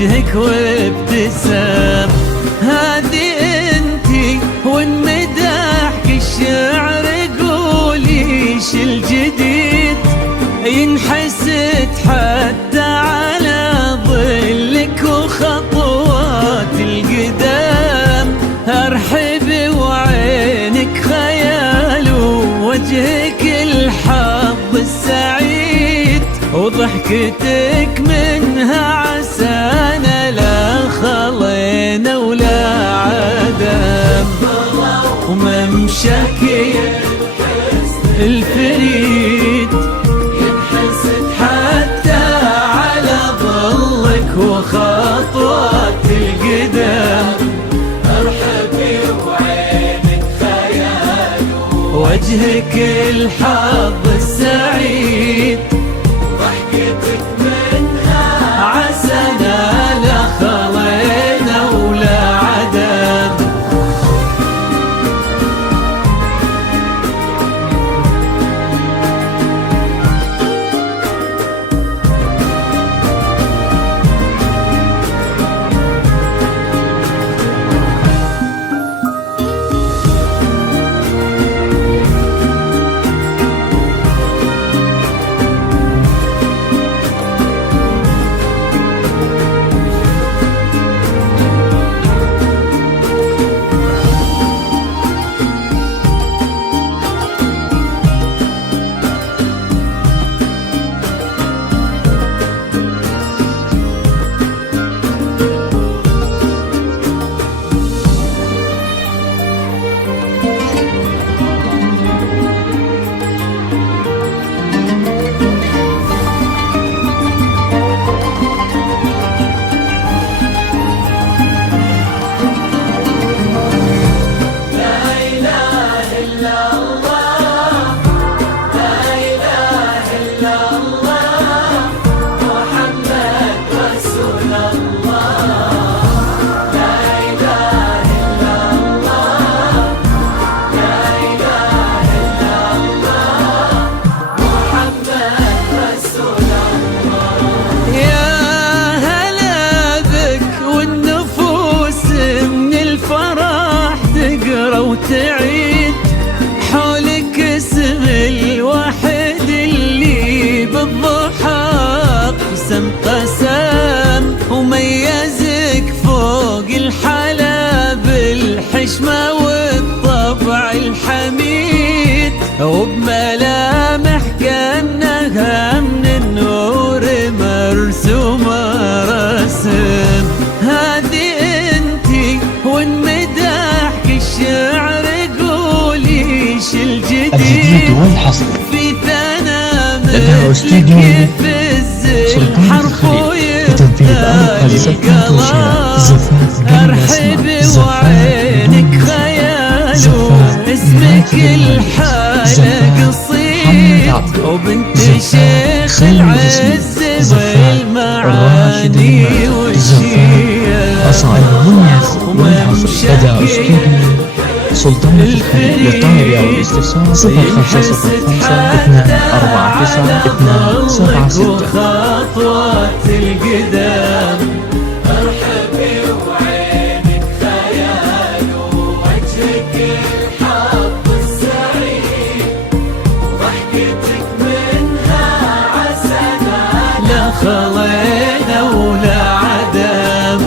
وجهك وابتسام. هذه انتي وانمدحك الشعر قولي ايش الجديد، ينحسد حتى على ظلك وخطوات القدام. ارحبي وعينك خيال ووجهك الحظ السعيد، وضحكتك منها عسانا لا خلينا ولا عدم. وممشاك الفريد ينحسد حتى على ظلك وخطوات القدام. ارحبي وعينك خيال وجهك الحظ السعيد، ضحكتك منها عسانا لا خلينا ولا عدم. وتعيد حولك اسم الواحد اللي بالضحى قسم قسم، وميزك فوق الحلا بالحشمة والطبع الحميد، وبملامح كأنها من النور مرسومة رسم. هذه انتي وانمدحك الشعر قولي ايش الجديد والحصر في ثنا لدى استوديو سلطان الخليل لتنفيذ أمر زفات وشراء زفات ارحبي وعينك خيال اسمك الحالة قصيد، وبنت شيخ العز والمعاني والشيا. والحصر لدى استوديو سلطان الخليل للطلب أو الاستفسار 0505-249-276. خطوات القدام. ارحبي وعينك خيال ووجهك الحظ السعيد، ضحكتك منها عسانا لا خلينا ولا عدم.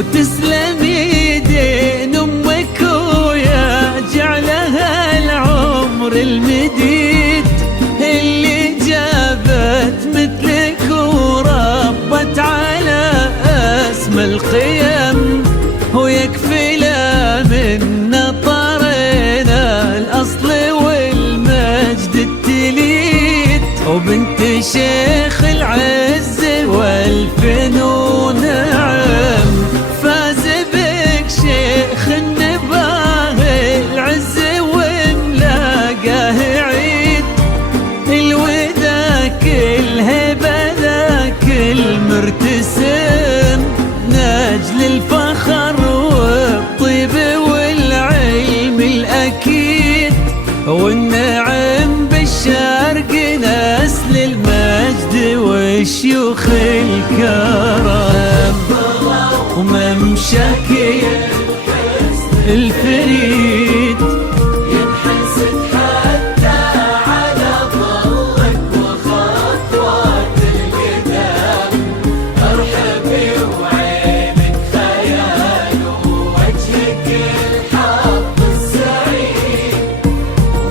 وتسلم يدين أمك ويا جعلها العمر المديد اللي جابت مثلك وربت على اسم القيم، ويكفي لا من نطرنا الأصل والمجد التليد، وبنت شيخ العز والفنون نعم، فاز بك شيخ النباه العز وملاقاه عيد، الوداك الهبة ذاك المرتسم ناجل الفخر والطيب والعلم الأكيد، والنعم بالشرق نسل المجد والشيوخ الكرم، وممشاك الفريد ينحسد حتى على ظلك وخطوات القدام، ارحبي وعينك خيال ووجهك الحظ السعيد،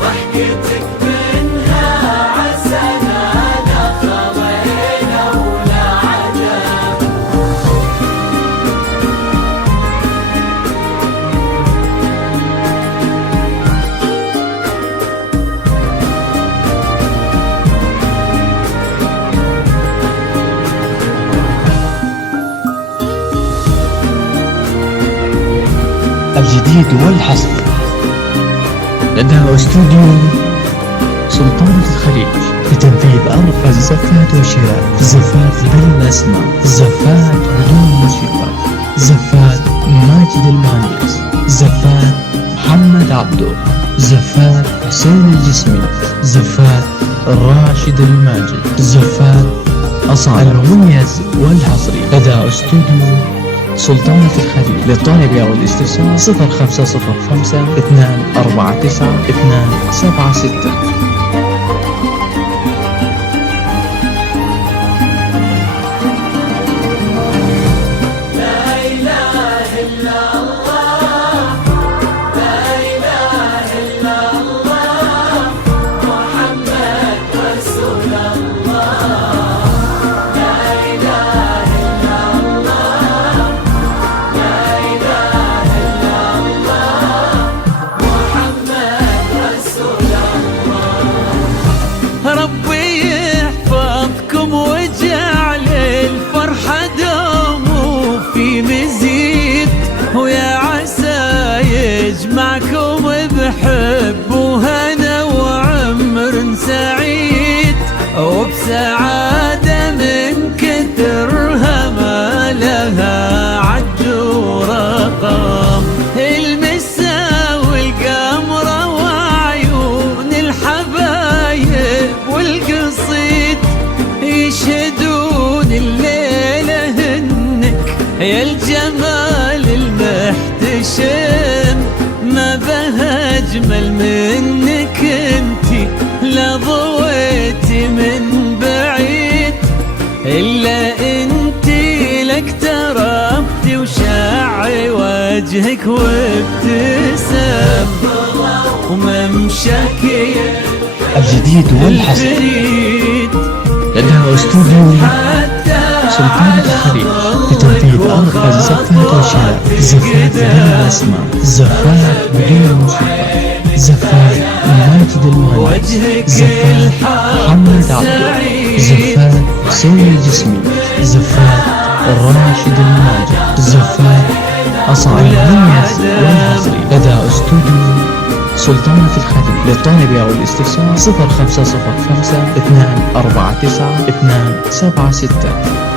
ضحكتك منها عسنا خضينا ولا عدم. الجديد والحصري لدى استوديو سلطانة الخليج لتنفيذ أرخص زفات وشراء، زفات بالأسماء، زفات بدون موسيقى، زفات ماجد المهندس، زفات محمد عبدو، زفات حسين الجسمي، زفات راشد الماجد، زفات أصالة. المميز والحصري لدى استوديو سلطانة الخليج. للطالب أو الاستفسار 0505 249 276. ربي يحفظكم وجعل الفرحة دوم وفي مزيد، ويا عسى يجمعكم بحب وهنا وعمر سعيد، وبسعادة من كثرها ما لها عد ورقم، المسا والقمرة وعيون الحبايب والقصيد يشهدون الليلة انك يا الجمال المحتشم، ما بها اجمل منك انتي لا ضويتي من بعيد، الا انتي لك تربتي وشع وجهك وابتسم، وممشاك الجديد والحصري لدى استوديو سلطانة الخليج لتنفيذ أرخص زفات وشراء، زفات بالأسماء، زفات بدون موسيقى، زفات ماجد المهندس، زفات محمد عبدو، زفات حسين الجسمي، زفات راشد الماجد، زفات أصالة. المميز والحصري لدى استوديو سلطانة الخليج. للطالب أو الاستفسار 0505 249 276.